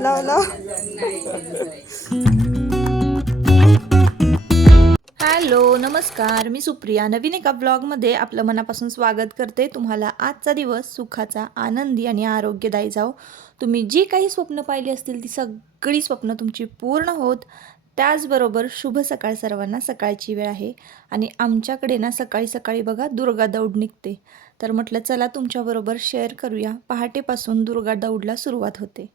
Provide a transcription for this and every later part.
लाव लाव. हॅलो नमस्कार, मी सुप्रिया नवीन एका ब्लॉगमध्ये आपलं मनापासून स्वागत करते. तुम्हाला आजचा दिवस सुखाचा, आनंदी आणि आरोग्यदायी जाओ. तुम्ही जी काही स्वप्न पाहिली असतील ती सगळी स्वप्न तुमची पूर्ण होत. त्याचबरोबर शुभ सकाळ सर्वांना. सकाळची वेळ आहे आणि आमच्याकडे ना सकाळी सकाळी बघा दुर्गा दौड निघते. तर म्हटलं चला तुमच्याबरोबर शेअर करूया. पहाटेपासून दुर्गा दौडला सुरुवात होते.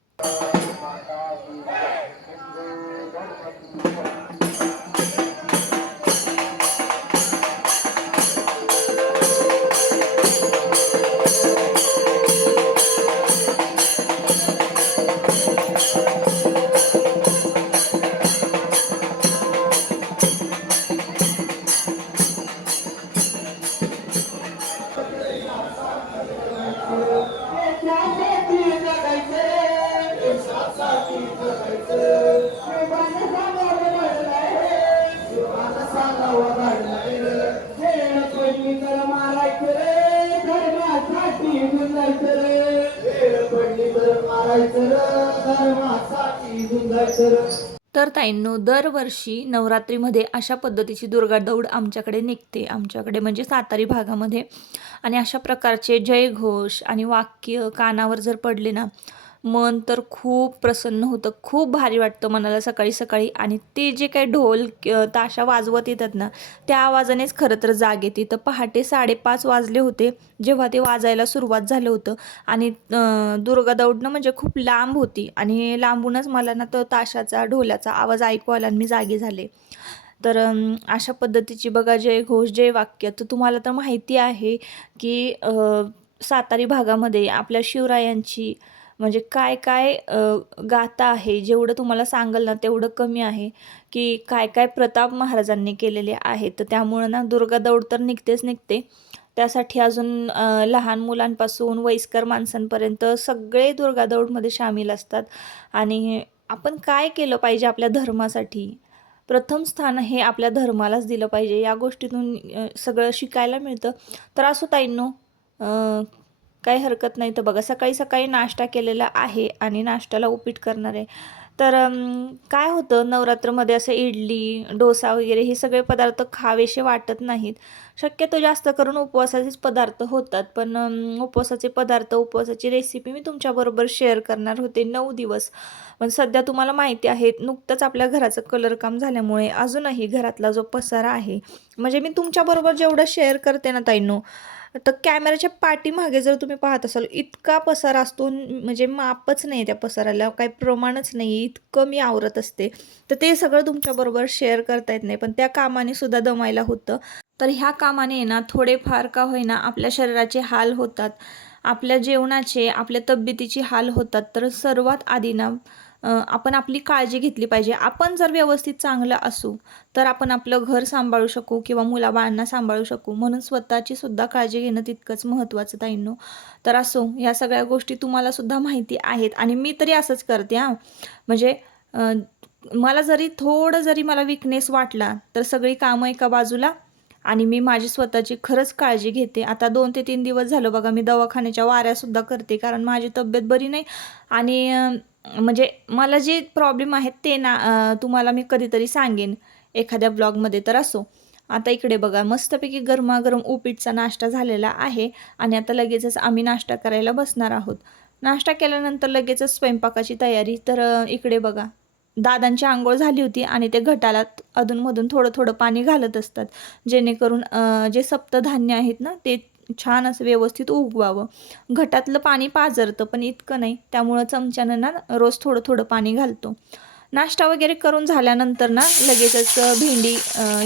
तर ताईंनो, दरवर्षी नवरात्रीमध्ये अशा पद्धतीची दुर्गा दौड आमच्याकडे निघते. आमच्याकडे म्हणजे सातारी भागामध्ये. आणि अशा प्रकारचे जयघोष आणि वाक्य कानावर जर पडले ना, मन तर खूप प्रसन्न होतं. खूप भारी वाटतं मनाला सकाळी सकाळी. आणि ते जे काही ढोल ताशा वाजवत येतात ना, त्या आवाजानेच खरं तर जाग येते. तर पहाटे 5:30 वाजले होते जेव्हा ते वाजायला सुरुवात झालं होतं. आणि दुर्गा दौडनं म्हणजे खूप लांब होती आणि लांबूनच मला ना तो ताशाचा ढोलाचा आवाज ऐकू आला आणि मी जागी झाले. तर अशा पद्धतीची बघा जयघोष जयवाक्य. तर तुम्हाला तर माहिती आहे की सातारी भागामध्ये आपल्या शिवरायांची म्हणजे काय काय गाथा आहे. जेवढं तुम्हाला सांगाल ना तेवढं कमी आहे, की काय काय प्रताप महाराजांनी केलेले आहेत. तर त्यामुळं ना दुर्गा दौड तर निघतेच निघते. त्यासाठी अजून लहान मुलांपासून वयस्कर माणसांपर्यंत सगळे दुर्गा दौडमध्ये सामील असतात. आणि आपण काय केलं पाहिजे आपल्या धर्मासाठी? प्रथम स्थान हे आपल्या धर्मालाच दिलं पाहिजे. या गोष्टीतून सगळं शिकायला मिळतं. तर असो ताईंनो, काही हरकत नाही. तर बघा सकाळी सकाळी नाश्ता केलेला आहे आणि नाश्त्याला उपीट करणार आहे. तर काय होतं नवरात्रमध्ये असं इडली डोसा वगैरे हे सगळे पदार्थ खावेसे वाटत नाहीत. शक्यतो जास्त करून उपवासाचेच पदार्थ होतात. पण उपवासाचे पदार्थ उपवासाची रेसिपी मी तुमच्याबरोबर शेअर करणार होते 9 दिवस. पण सध्या तुम्हाला माहिती आहे नुकतंच आपल्या घराचं कलर काम झाल्यामुळे अजूनही घरातला जो पसारा आहे, म्हणजे मी तुमच्याबरोबर जेवढं शेअर करते ना ताईंनो, तर कॅमेऱ्याच्या पाठीमागे जर तुम्ही पाहत असाल इतका पसारा असतो, म्हणजे मापच नाही त्या पसाराला, काही प्रमाणच नाही, इतकं मी आवरत असते. तर ते सगळं तुमच्याबरोबर शेअर करता येत नाही, पण त्या कामाने सुद्धा दमायला होतं. तर ह्या कामाने ना थोडेफार का होईना आपल्या शरीराचे हाल होतात, आपल्या जेवणाचे आपल्या तब्येतीची हाल होतात. तर सर्वात आधी ना आपण आपली काळजी घेतली पाहिजे. आपण जर व्यवस्थित चांगलं असू तर आपण आपलं घर सांभाळू शकू किंवा मुलाबाळांना सांभाळू शकू. म्हणून स्वतःची सुद्धा काळजी घेणं तितकंच महत्त्वाचं ताईंनो. तर असो, ह्या सगळ्या गोष्टी तुम्हाला सुद्धा माहिती आहेत आणि मी तरी असंच करते हां. म्हणजे मला जरी थोडं जरी मला विकनेस वाटला तर सगळी कामं एका बाजूला आणि मी माझी स्वतःची खरंच काळजी घेते. आता 2 ते 3 दिवस झालं बघा मी दवाखान्याच्या वाऱ्यासुद्धा करते, कारण माझी तब्येत बरी नाही. आणि म्हणजे मला जे प्रॉब्लेम आहेत ते ना तुम्हाला मी कधीतरी सांगेन एखाद्या ब्लॉगमध्ये. तर असो, आता इकडे बघा मस्तपैकी गरमागरम उपीटचा नाश्ता झालेला आहे आणि आता लगेचच आम्ही नाश्ता करायला बसणार आहोत. नाश्ता केल्यानंतर लगेचच स्वयंपाकाची तयारी. तर इकडे बघा दादांची अंघोळ झाली होती आणि ते घटाला अधूनमधून थोडं थोडं पाणी घालत असतात, जेणेकरून जे सप्तधान्य आहेत ना ते छान असं व्यवस्थित उगवावं. घटातलं पाणी पाझरतं पण इतकं नाही, त्यामुळं चमच्यानं ना रोज थोडं थोडं पाणी घालतो. नाश्ता वगैरे करून झाल्यानंतर ना लगेचच भेंडी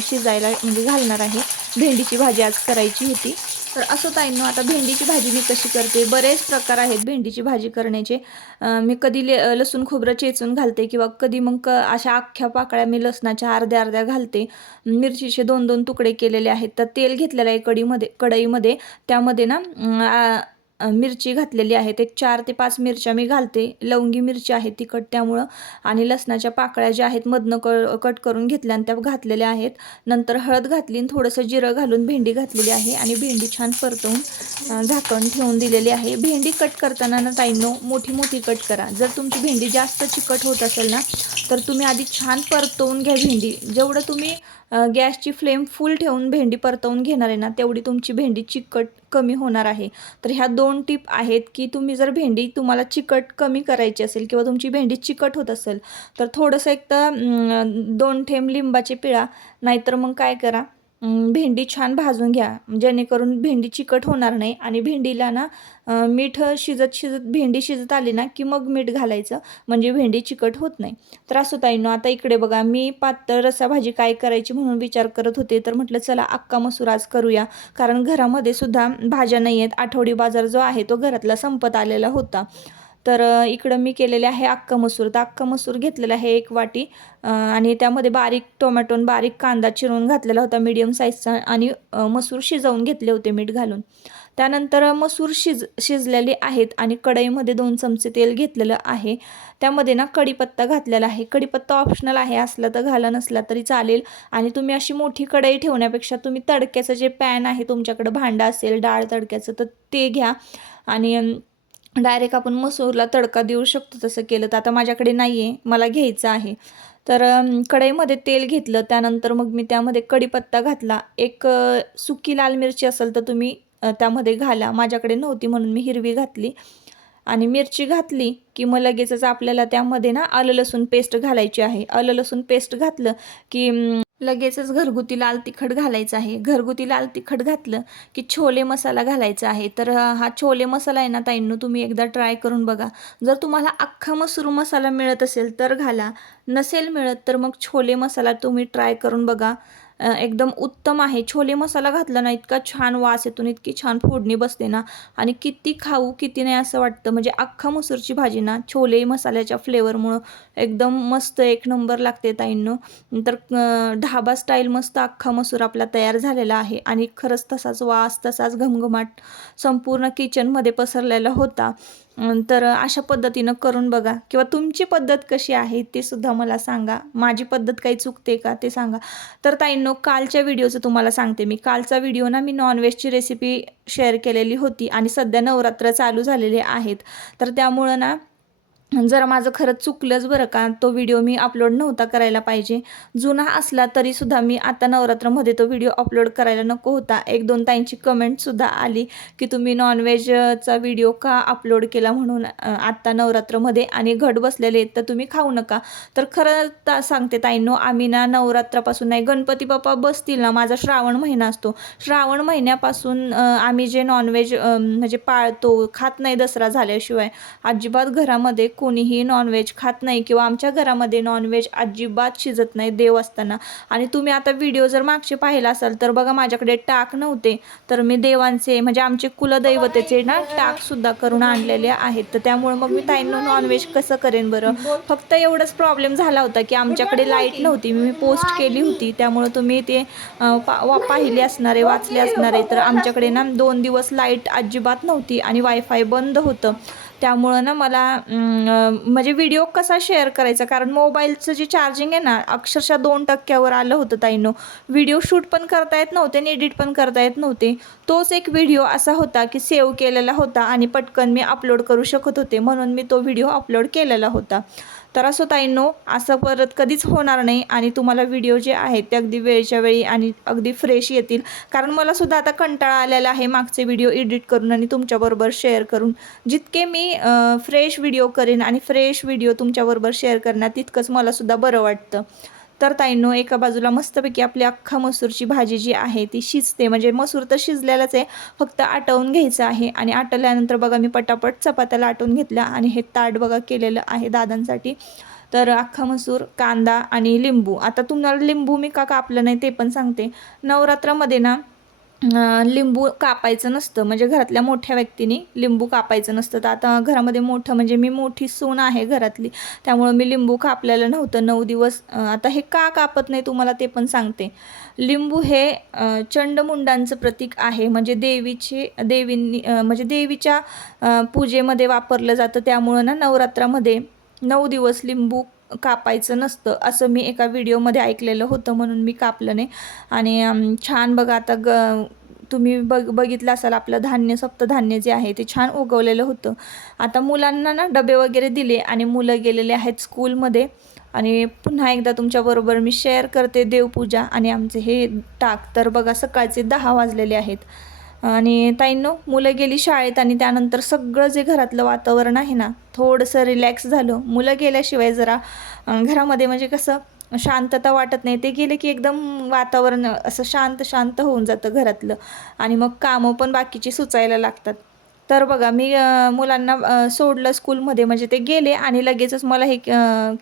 शिजायला म्हणजे घालणार आहे. भेंडीची भाजी आज करायची होती. तर असं ताईंनो, आता भेंडीची भाजी मी कशी करते, बरेच प्रकार आहेत भेंडीची भाजी करण्याचे. मी कधी लसूण खोबरं चेचून घालते किंवा कधी मग अशा अख्ख्या पाकळ्या मी लसणाच्या अर्ध्या अर्ध्या घालते. मिरचीचे 2-2 तुकडे केलेले आहेत. तर तेल घेतलेलं आहे कढईमध्ये. त्यामध्ये ना मिरची घातलेली आहेत. एक 4 ते 5 मिरच्या मी घालते. लवंगी मिरची आहे तिखट त्यामुळं, आणि लसणाच्या पाकळ्या ज्या आहेत मधनं कट करून घेतल्या आणि त्या घातलेल्या आहेत. नंतर हळद घातली आणि थोडंसं जिरं घालून भेंडी घातलेली आहे आणि भेंडी छान परतवून झाकण ठेवून दिलेली आहे. भेंडी कट करताना ना ताईंनो मोठी मोठी कट करा. जर तुमची भेंडी जास्त चिकट होत असेल ना तर तुम्ही आधी छान परतवून घ्या भेंडी. जेवढं तुम्ही गॅसची फ्लेम फुल ठेवून भेंडी परतवून घेणार आहे ना तेवढी तुमची भेंडी चिकट कमी होणार आहे. तर ह्या 2 टिप आहेत की तुम्ही जर भेंडी तुम्हाला चिकट कमी करायची असेल किंवा तुमची भेंडी चिकट होत असेल तर थोडंसं एक तर 2 थेंब लिंबाचे पिळा, नाहीतर मग काय करा, भेंडी छान भाजून घ्या जेणेकरून भेंडी चिकट होणार नाही. आणि भेंडीला ना मीठ शिजत भेंडी शिजत आली ना की मग मीठ घालायचं, म्हणजे भेंडी चिकट होत नाही. तर असं ताईंनो, आता इकडे बघा मी पातळ रस्सा भाजी काय करायची म्हणून विचार करत होते, तर म्हटलं चला अख्खा मसूर आज करूया, कारण घरामध्ये सुद्धा भाज्या नाही आहेत. आठवडी बाजार जो आहे तो घरातला संपत आलेला होता. तर इकडं मी केलेले आहे अख्खा मसूर. तर अख्खा मसूर घेतलेला आहे 1 वाटी, आणि त्यामध्ये बारीक टोमॅटो बारीक कांदा चिरून घातलेला होता मीडियम साईजचा, आणि मसूर शिजवून घेतले होते मीठ घालून. त्यानंतर मसूर शिजलेले आहेत आणि कढईमध्ये 2 चमचे तेल घेतलेलं आहे. त्यामध्ये ना कढीपत्ता घातलेला आहे. कढीपत्ता ऑप्शनल आहे, असला तर घाला, नसला तरी चालेल. आणि तुम्ही अशी मोठी कढई ठेवण्यापेक्षा तुम्ही तडक्याचं जे पॅन आहे तुमच्याकडं भांडं असेल डाळ तडक्याचं तर ते घ्या, आणि डायरेक्ट आपण मसूरला तडका देऊ शकतो. तसं केलं तर आता माझ्याकडे नाही आहे, मला घ्यायचं आहे. तर कढईमध्ये तेल घेतलं, त्यानंतर मग मी त्यामध्ये कढीपत्ता घातला. एक सुकी लाल मिरची असेल तर तुम्ही त्यामध्ये घाला, माझ्याकडे नव्हती म्हणून मी हिरवी घातली. आणि मिरची घातली की मग लगेचच आपल्याला त्यामध्ये ना आलं लसूण पेस्ट घालायची आहे. आलं लसूण पेस्ट घातलं की लगेचच घरगुती लाल तिखट घालायचं आहे. घरगुती लाल तिखट घातलं की छोले मसाला घालायचा आहे. तर हा छोले मसाला आहे ना ताईंनो, तुम्ही एकदा ट्राय करून बघा. जर तुम्हाला अख्खा मसूर मसाला मिळत असेल तर घाला, नसेल मिळत तर मग छोले मसाला तुम्ही ट्राय करून बघा. एकदम उत्तम आहे. छोले मसाला घातला ना इतका छान वास येतो, इतकी छान फोडणी बसते ना, आणि किती खाऊ किती नाही असं वाटतं. म्हणजे अख्खा मसूरची भाजी ना छोले मसाल्याच्या फ्लेवरमुळं एकदम मस्त एक नंबर लागते ताईंनो. तर ढाबा स्टाईल मस्त अख्खा मसूर आपला तयार झालेला आहे, आणि खरंच तसाच वास तसाच घमघमाट संपूर्ण किचनमध्ये पसरलेला होता. तर अशा पद्धतीनं करून बघा, किंवा तुमची पद्धत कशी आहे ते सुद्धा मला सांगा. माझी पद्धत काही चुकते का ते सांगा. तर ताईंनो, कालच्या व्हिडिओचं तुम्हाला सांगते मी. कालचा व्हिडिओ ना मी नॉनव्हेजची रेसिपी शेअर केलेली होती, आणि सध्या नवरात्र चालू झालेले आहेत, तर त्यामुळं ना जरा माझं खरंच चुकलंच बरं का. तो व्हिडिओ मी अपलोड नव्हता करायला पाहिजे. जुना असला तरीसुद्धा मी आता नवरात्रामध्ये तो व्हिडिओ अपलोड करायला नको होता. 1-2 ताईंची कमेंटसुद्धा आली की तुम्ही नॉनव्हेजचा व्हिडिओ का अपलोड केला म्हणून आत्ता नवरात्रामध्ये, आणि घट बसलेले आहेत तर तुम्ही खाऊ नका. तर खरं सांगते ताईंनो, आम्ही ना नवरात्रापासून नाही, गणपती बाप्पा बसतील ना, माझा श्रावण महिना असतो, श्रावण महिन्यापासून आम्ही जे नॉनव्हेज म्हणजे पाळतो, खात नाही दसरा झाल्याशिवाय. अजिबात घरामध्ये कोणीही नॉनव्हेज खात नाही, किंवा आमच्या घरामध्ये नॉनव्हेज अजिबात शिजत नाही देव असताना. आणि तुम्ही आता व्हिडिओ जर मागचे पाहिला असाल तर बघा, माझ्याकडे टाक नव्हते, तर मी देवांचे म्हणजे आमचे कुलदैवतेचे ना टाकसुद्धा करून आणलेले आहेत. तर त्यामुळे मग मी ताईंनो नॉनव्हेज कसं करेन बरं. फक्त एवढंच प्रॉब्लेम झाला होता की आमच्याकडे लाईट नव्हती. मी पोस्ट केली होती, त्यामुळे तुम्ही ते पाहिले असणारे, वाचले असणारे. तर आमच्याकडे ना 2 दिवस लाईट अजिबात नव्हती आणि वायफाय बंद होतं. त्यामुळं ना मला म्हणजे व्हिडिओ कसा शेअर करायचा, कारण मोबाईलचं जे चार्जिंग आहे ना अक्षरशः 2% आलं होतं ताईंनो. व्हिडिओ शूट पण करता येत नव्हते आणि एडिट पण करता येत नव्हते. तोच एक व्हिडिओ असा होता की सेव्ह केलेला होता आणि पटकन मी अपलोड करू शकत होते, म्हणून मी तो व्हिडिओ अपलोड केलेला होता. तर असं ताईंनो, असं परत कधीच होणार नाही, आणि तुम्हाला व्हिडिओ जे आहेत ते अगदी वेळच्या वेळी आणि अगदी फ्रेश येतील. कारण मला सुद्धा आता कंटाळा आलेला आहे मागचे व्हिडिओ एडिट करून आणि तुमच्याबरोबर शेअर करून. जितके मी फ्रेश व्हिडिओ करेन आणि फ्रेश व्हिडिओ तुमच्याबरोबर शेअर करण्यात तितकंच मला सुद्धा बरं वाटतं. तर ताईंनो, एका बाजूला मस्तपैकी आपली अख्खा मसूरची भाजी जी आहे ती शिजते, म्हणजे मसूर तर शिजलेलाच आहे, फक्त आटवून घ्यायचं आहे. आणि आटवल्यानंतर बघा मी पटापट चपात्याला आटवून घेतल्या, आणि हे ताट बघा केलेलं आहे दादांसाठी. तर अख्खा मसूर, कांदा आणि लिंबू. आता तुम्हाला लिंबू मी का कापलं नाही ते पण सांगते. नवरात्रामध्ये ना लिंबू कापायचं नसतं, म्हणजे घरातल्या मोठ्या व्यक्तीने लिंबू कापायचं नसतं. तर आता घरामध्ये मोठं म्हणजे मी मोठी सून आहे घरातली, त्यामुळं मी लिंबू कापलेलं नव्हतं 9 दिवस. आता हे का कापत नाही तुम्हाला ते पण सांगते. लिंबू हे चंडमुंडांचं प्रतीक आहे, म्हणजे देवींनी म्हणजे देवीच्या पूजेमध्ये वापरलं जातं. त्यामुळं ना नवरात्रामध्ये 9 दिवस लिंबू कापायचं नसतं असं मी एका व्हिडिओमध्ये ऐकलेलं होतं, म्हणून मी कापलं नाही. आणि छान बघा आता तुम्ही बघितलं असाल आपलं धान्य, सप्तधान्य जे आहे ते छान उगवलेलं होतं. आता मुलांना ना डबे वगैरे दिले आणि मुलं गेलेले आहेत स्कूलमध्ये. आणि पुन्हा एकदा तुमच्याबरोबर मी शेअर करते देवपूजा आणि आमचे हे टाक. तर बघा सकाळचे 10 वाजलेले आहेत आणि ताईंनो मुलं गेली शाळेत आणि त्यानंतर सगळं जे घरातलं वातावरण आहे ना थोडंसं रिलॅक्स झालं. मुलं गेल्याशिवाय जरा घरामध्ये म्हणजे कसं शांतता वाटत नाही. ते गेले की एकदम वातावरण असं शांत शांत होऊन जातं घरातलं आणि मग कामं पण बाकीची सुचायला लागतात. तर बघा मी मुलांना सोडलं स्कूलमध्ये, म्हणजे ते गेले आणि लगेचच मला हे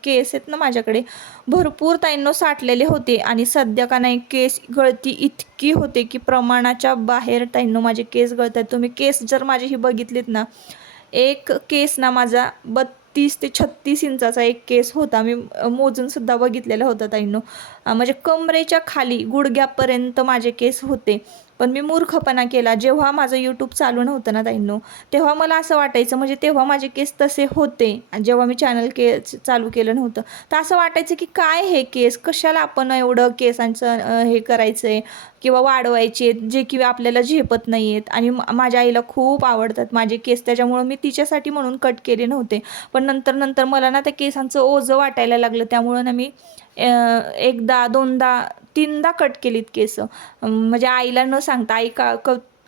केस आहेत ना माझ्याकडे भरपूर ताईंनो साठलेले होते आणि सध्या का नाही केस गळती इतकी होते की प्रमाणाच्या बाहेर ताईंनो माझे केस गळतात. तुम्ही केस जर माझी ही बघितलीत ना, एक केस ना माझा 32 ते 36 इंचाचा एक केस होता. मी मोजून सुद्धा बघितलेलं होतं ताईंनो. म्हणजे कमरेच्या खाली गुडघ्यापर्यंत माझे केस होते. पण मी मूर्खपणा केला. जेव्हा माझं यूट्यूब चालू नव्हतं ना ताईंनो, तेव्हा मला असं वाटायचं, म्हणजे तेव्हा माझे केस तसे होते आणि जेव्हा मी चॅनल चालू केलं नव्हतं तर असं वाटायचं की काय हे केस, कशाला आपण एवढं केसांचं हे करायचं आहे किंवा वाढवायचे जे की आपल्याला झेपत नाही आहेत. आणि माझ्या आईला खूप आवडतात माझे केस, त्याच्यामुळं मी तिच्यासाठी म्हणून कट केले नव्हते. पण नंतर नंतर मला ना त्या केसांचं ओझं वाटायला लागलं, त्यामुळं ना मी एकदा दोनदा तीनदा कट केलीत केस. म्हणजे आईला न सांगता, आई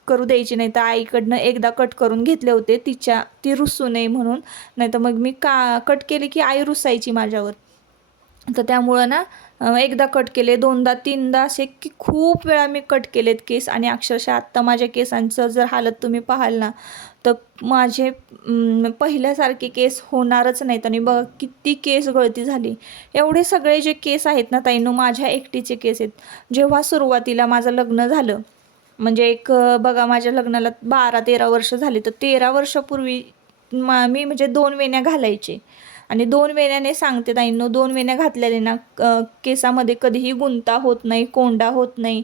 करू द्यायची नाही, तर आईकडनं एकदा कट करून घेतले होते ती रुसू नये म्हणून. नाही तर मग मी कट केले की आई रुसायची माझ्यावर. तर त्यामुळं ना एकदा कट केले, दोनदा तीनदा असे की खूप वेळा मी कट केलेत केस. आणि अक्षरशः आत्ता माझ्या केसांचं जर हालत तुम्ही पाहाल ना तर माझे पहिल्यासारखे केस होणारच नाहीत. आणि बघा किती केस गळती झाली. एवढे सगळे जे केस आहेत ना ताईंनो माझ्या एकटीचे केस आहेत. जेव्हा सुरुवातीला माझं लग्न झालं, म्हणजे बघा माझ्या लग्नाला 12-13 वर्ष झाली, तर 13 वर्षापूर्वी मी म्हणजे 2 वेण्या घालायचे. आणि 2 वेण्याने सांगते ताईंनो, 2 वेण्या घातलेले ना केसामध्ये कधीही गुंता होत नाही, कोंडा होत नाही.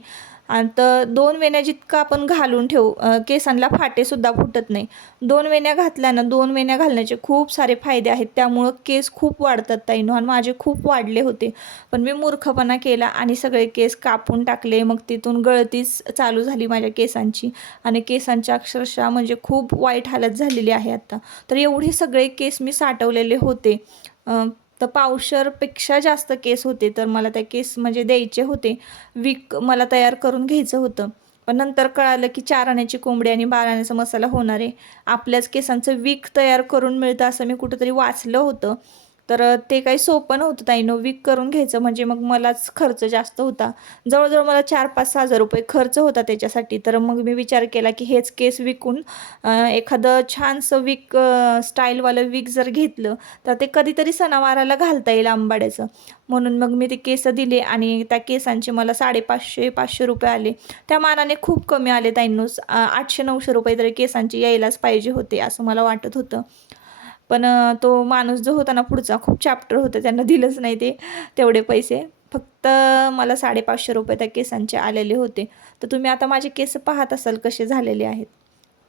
आणि तर 2 वेण्या जितकं आपण घालून ठेवू केसांना फाटेसुद्धा फुटत नाही. 2 वेण्या घातल्या ना, 2 वेण्या घालण्याचे खूप सारे फायदे आहेत. त्यामुळं केस खूप वाढतात ताईंनो, आणि माझे खूप वाढले होते. पण मी मूर्खपणा केला आणि सगळे केस कापून टाकले. मग तिथून गळतीच चालू झाली माझ्या केसांची आणि केसांच्या अक्षरशः म्हणजे खूप वाईट हालत झालेली आहे आता. तर एवढे सगळे केस मी साठवलेले होते. तर पावशरपेक्षा जास्त केस होते, तर मला त्या केस म्हणजे द्यायचे होते. विक मला तयार करून घ्यायचं होतं. पण नंतर कळालं की 4 आण्याची कोंबडी आणि 12 आण्याचा मसाला होणार आहे. आपल्याच केसांचं विक तयार करून मिळतं असं मी कुठंतरी वाचलं होतं. तर ते काही सोपं नव्हतं ताईंनो. विक करून घ्यायचं म्हणजे मग मलाच खर्च जास्त होता. जवळजवळ मला 4-5-6 हजार रुपये खर्च होता त्याच्यासाठी. तर मग मी विचार केला की हेच केस विकून एखादं छानसं स्टाईलवालं विक जर घेतलं तर ते कधीतरी सणावाराला घालता येईल आंबाड्याचं. म्हणून मग मी ते केस दिले आणि त्या केसांचे मला 550-500 रुपये आले. त्या मानाने खूप कमी आले ताईंनो. 800-900 रुपये तरी केसांचे यायलाच पाहिजे होते असं मला वाटत होतं. पण तो माणूस जो होता ना पुढचा, खूप चॅप्टर होतं, त्यांना दिलंच नाही ते तेवढे पैसे. फक्त मला 550 रुपये त्या केसांचे आलेले होते. तर तुम्ही आता माझे केस पाहत असाल कसे झालेले आहेत.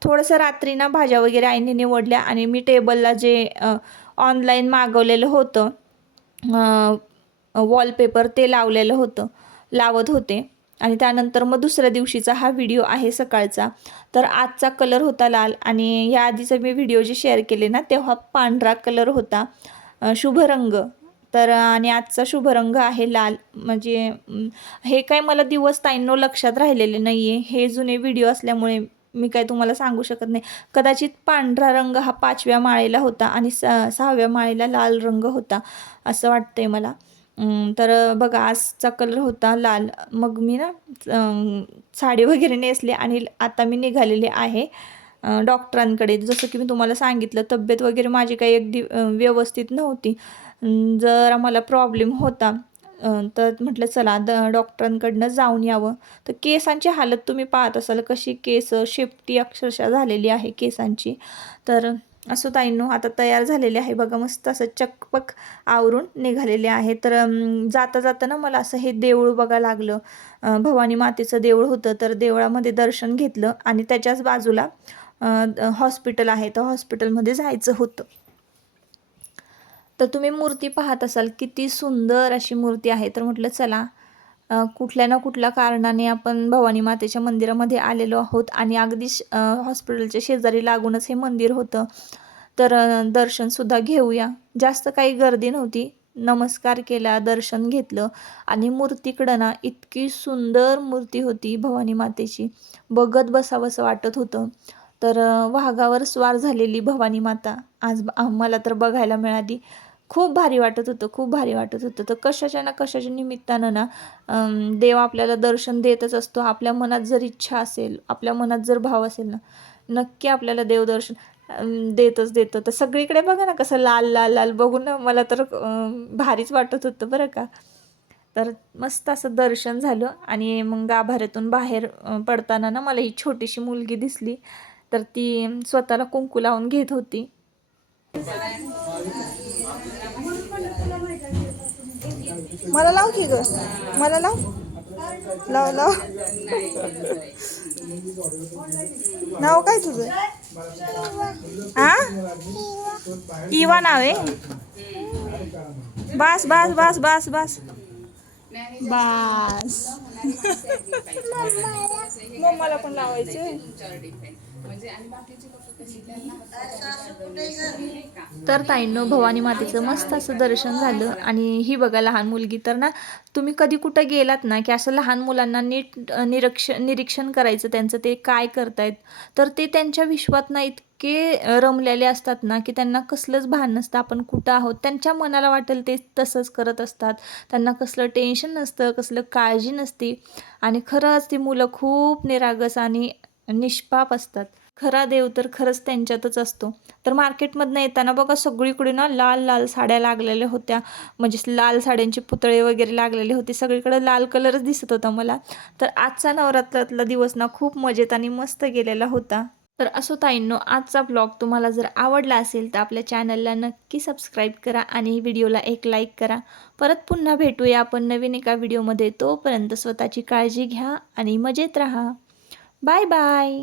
थोडंसं रात्री ना भाज्या वगैरे आईने निवडल्या आणि मी टेबलला जे ऑनलाईन मागवलेलं होतं वॉलपेपर ते लावत होते. आणि त्यानंतर मग दुसऱ्या दिवशीचा हा व्हिडिओ आहे सकाळचा. तर आजचा कलर होता लाल आणि या आधीचे मी व्हिडिओ जे शेअर केले ना तेव्हा पांढरा कलर होता, शुभ रंग. तर आणि आजचा शुभ रंग आहे लाल. म्हणजे हे काय मला दिवस ताईंनो लक्षात राहिलेले नाही आहे. हे जुने व्हिडिओ असल्यामुळे मी काय तुम्हाला सांगू शकत नाही. कदाचित पांढरा रंग हा 5व्या माळेला होता आणि 6व्या माळेला लाल रंग होता असं वाटतंय मला. तर बघा आजचा कलर होता लाल. मग मी ना साडी वगैरे नेसली आणि आता मी निघालेले आहे डॉक्टरांकडे. जसं की मी तुम्हाला सांगितलं तब्येत वगैरे माझी काही अगदी व्यवस्थित नव्हती. जरा मला प्रॉब्लेम होता तर म्हटलं चला डॉक्टरांकडनं जाऊन यावं. तर केसांची हालत तुम्ही पाहत असाल कशी, केस शेपटी अक्षरशः झालेली आहे केसांची. तर असं ताईंनो आता तयार झालेले आहे बघा, मस्त असं चकपक आवरून निघालेले आहे. तर जाता जाताना मला असं हे देऊळ बघा लागलं. भवानी मातेचं देऊळ होतं, तर देवळामध्ये दर्शन घेतलं आणि त्याच्याच बाजूला हॉस्पिटल आहे, तर हॉस्पिटलमध्ये जायचं होतं. तर तुम्ही मूर्ती पाहत असाल किती सुंदर अशी मूर्ती आहे. तर म्हटलं चला कुठल्या ना कुठल्या कारणाने आपण भवानी मातेच्या मंदिरामध्ये आलेलो आहोत आणि अगदी हॉस्पिटलच्या शेजारी लागूनच हे मंदिर होतं. तर दर्शनसुद्धा घेऊया. जास्त काही गर्दी नव्हती. नमस्कार केला, दर्शन घेतलं आणि मूर्तीकडं ना इतकी सुंदर मूर्ती होती भवानी मातेची, बघत बसावंसं वाटत होतं. तर वाघावर स्वार झालेली भवानी माता आज आम्हाला तर बघायला मिळाली. खूप भारी वाटत होतं, खूप भारी वाटत होतं. तर कशाच्या ना कशाच्या निमित्तानं ना देव आपल्याला दर्शन देतच असतो. आपल्या मनात जर इच्छा असेल, आपल्या मनात जर भाव असेल ना, नक्की आपल्याला देवदर्शन देतच देतं. तर सगळीकडे बघा ना कसं लाल लाल लाल बघून ना मला तर भारीच वाटत होतं बरं का. तर मस्त असं दर्शन झालं आणि मग गाभाऱ्यातून बाहेर पडताना ना मला ही छोटीशी मुलगी दिसली. तर ती स्वतःला कुंकू लावून घेत होती. मला लाव की ग, मला लाव, लाव लाव. नाव काय तुझं? आ इवा नाव आहे. बस बस बस बस बस बस. मम्माला पण लावायचे. तर ताईंनो भवानी मातेचं मस्त असं दर्शन झालं आणि ही बघा लहान मुलगी. तर ना तुम्ही कधी कुठं गेलात ना की असं लहान मुलांना नीट निरीक्षण करायचं त्यांचं, ते काय करतायत. तर ते त्यांच्या विश्वात ना इतके रमलेले असतात ना की त्यांना कसलंच भान नसतं आपण कुठं आहोत. त्यांच्या मनाला वाटेल ते तसंच करत असतात. त्यांना कसलं टेन्शन नसतं, कसलं काळजी नसते आणि खरंच ती मुलं खूप निरागस आणि निष्पाप असतात. खरा देव तर खरंच त्यांच्यातच असतो. तर मार्केटमधनं येताना बघा सगळीकडे ना लाल लाल साड्या लागलेल्या होत्या, म्हणजे लाल साड्यांचे पुतळे वगैरे लागलेले होते. सगळीकडे लाल कलरच दिसत होता मला. तर आजचा नवरात्रातला दिवस ना खूप मजेत आणि मस्त गेलेला होता. तर असो ताईंनो, आजचा ब्लॉग तुम्हाला जर आवडला असेल तर आपल्या चॅनलला नक्की सबस्क्राईब करा आणि व्हिडिओला एक लाईक करा. परत पुन्हा भेटूया आपण नवीन एका व्हिडिओमध्ये. तोपर्यंत स्वतःची काळजी घ्या आणि मजेत राहा. Bye bye.